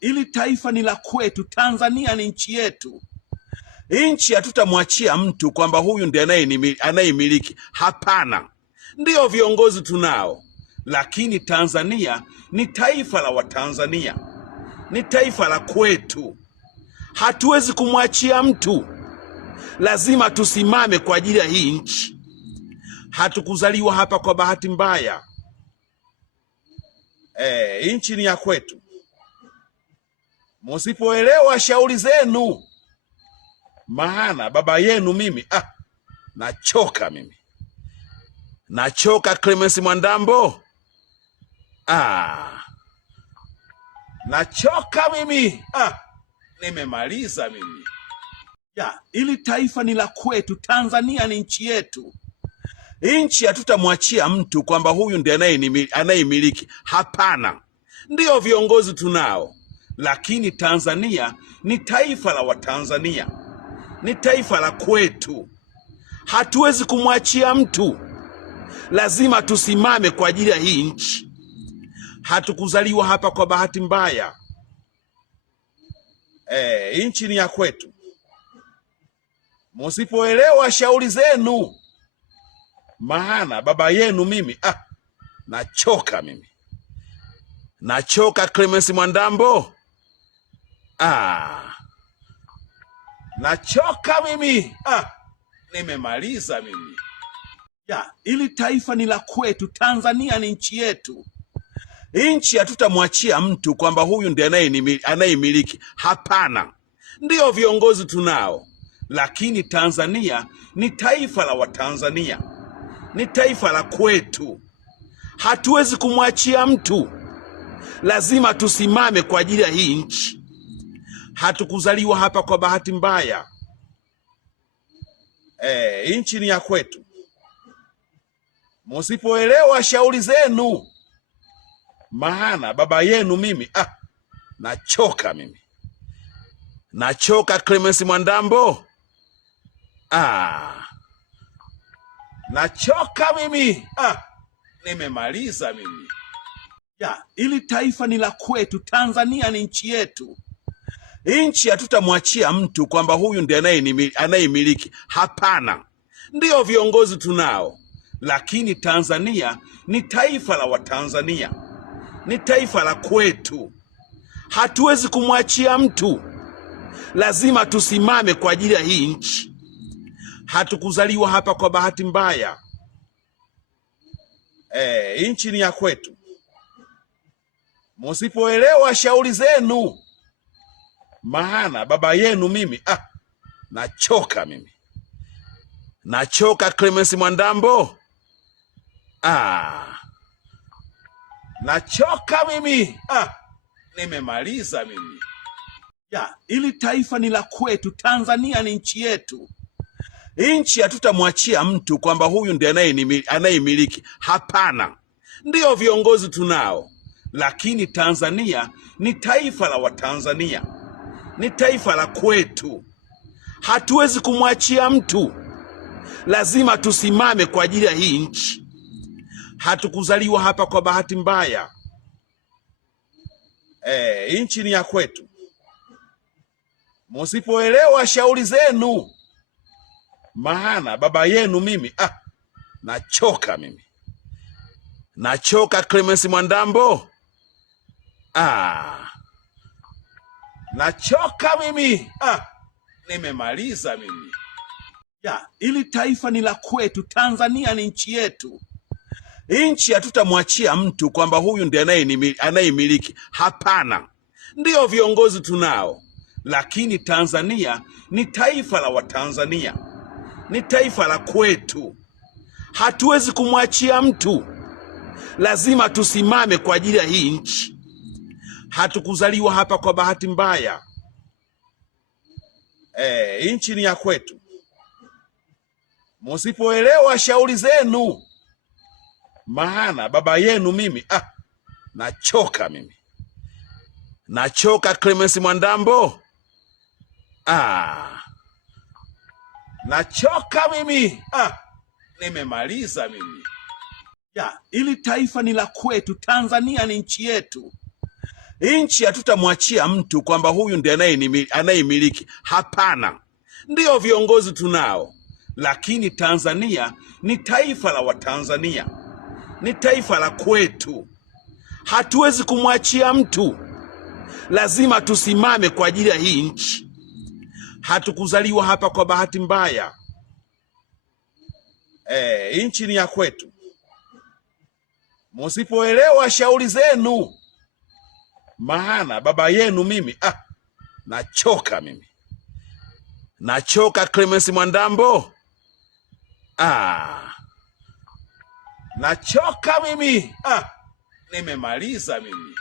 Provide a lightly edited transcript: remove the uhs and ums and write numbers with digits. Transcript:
Ili taifa ni la kwetu. Tanzania ni nchi yetu. Nchi hatutamwachia mtu kwamba huyu ndiye anayemiliki. Hapana, ndio viongozi tunao, lakini Tanzania ni taifa la Watanzania, ni taifa la kwetu. Hatuwezi kumwachia mtu, lazima tusimame kwa ajili ya hii nchi. Hatukuzaliwa hapa kwa bahati mbaya. Nchi ni ya kwetu. Msipoelewa shauri zenu, maana baba yenu mimi nachoka mimi. Nachoka Clemence Mwandambo. Nachoka mimi. Nimemaliza mimi. Ili taifa ni la kwetu. Tanzania ni nchi yetu. Nchi hatutamwachia mtu kwamba huyu ndiye anayemiliki. Hapana, ndio viongozi tunao, lakini Tanzania ni taifa la Watanzania, ni taifa la kwetu. Hatuwezi kumwachia mtu, lazima tusimame kwa ajili ya hii nchi. Hatukuzaliwa hapa kwa bahati mbaya. Nchi ni ya kwetu. Msipoelewa shauri zenu, maana baba yenu mimi nachoka mimi. Nachoka Clemence Mwandambo. Nachoka mimi. Nimemaliza mimi. Ili taifa ni la kwetu. Tanzania ni nchi yetu. Nchi hatutamwachia mtu kwamba huyu ndiye anayemiliki. Hapana, ndio viongozi tunao, lakini Tanzania ni taifa la Watanzania, ni taifa la kwetu. Hatuwezi kumwachia mtu, lazima tusimame kwa ajili ya hii nchi. Hatukuzaliwa hapa kwa bahati mbaya. Nchi ni ya kwetu. Msipoelewa shauri zenu, maana baba yenu mimi nachoka mimi. Nachoka Clemence Mwandambo. Nachoka mimi. Nimemaliza mimi. Ili taifa ni la kwetu. Tanzania ni nchi yetu. Nchi hatutamwachia mtu kwamba huyu ndiye anayemiliki. Hapana, ndio viongozi tunao, lakini Tanzania ni taifa la Watanzania, ni taifa la kwetu. Hatuwezi kumwachia mtu, lazima tusimame kwa ajili ya hii nchi. Hatukuzaliwa hapa kwa bahati mbaya. Nchi ni ya kwetu. Msipoelewa shauri zenu, maana baba yenu mimi nachoka mimi. Nachoka Clemence Mwandambo. Nachoka mimi. Nimemaliza mimi. Ili taifa ni la kwetu. Tanzania ni nchi yetu. Nchi hatutamwachia mtu kwamba huyu ndiye anayemiliki. Hapana, ndio viongozi tunao, lakini Tanzania ni taifa la Watanzania, ni taifa la kwetu. Hatuwezi kumwachia mtu, lazima tusimame kwa ajili ya hii nchi. Hatukuzaliwa hapa kwa bahati mbaya. Nchi ni ya kwetu. Msipoelewa shauri zenu, maana baba yenu mimi nachoka mimi. Nachoka Clemence Mwandambo. Nachoka mimi. Nimemaliza mimi. Ili taifa ni la kwetu. Tanzania ni nchi yetu. Nchi hatutamwachia mtu kwamba huyu ndiye anayemiliki. Hapana, ndio viongozi tunao, lakini Tanzania ni taifa la Watanzania, ni taifa la kwetu. Hatuwezi kumwachia mtu, lazima tusimame kwa ajili ya hii nchi. Hatukuzaliwa hapa kwa bahati mbaya. Nchi ni ya kwetu. Msipoelewa shauri zenu, maana baba yenu mimi nachoka mimi. Nachoka Clemence Mwandambo. Nachoka mimi. Nimemaliza mimi. Ili taifa ni la kwetu. Tanzania ni nchi yetu. Nchi hatutamwachia mtu kwamba huyu ndiye anayemiliki. Hapana, ndio viongozi tunao, lakini Tanzania ni taifa la Watanzania, ni taifa la kwetu. Hatuwezi kumwachia mtu, lazima tusimame kwa ajili ya hii nchi. Hatukuzaliwa hapa kwa bahati mbaya. Nchi ni ya kwetu. Msipoelewa shauri zenu, maana baba yenu mimi nachoka mimi. Nachoka Clemence Mwandambo. Nachoka mimi. Nimemaliza mimi.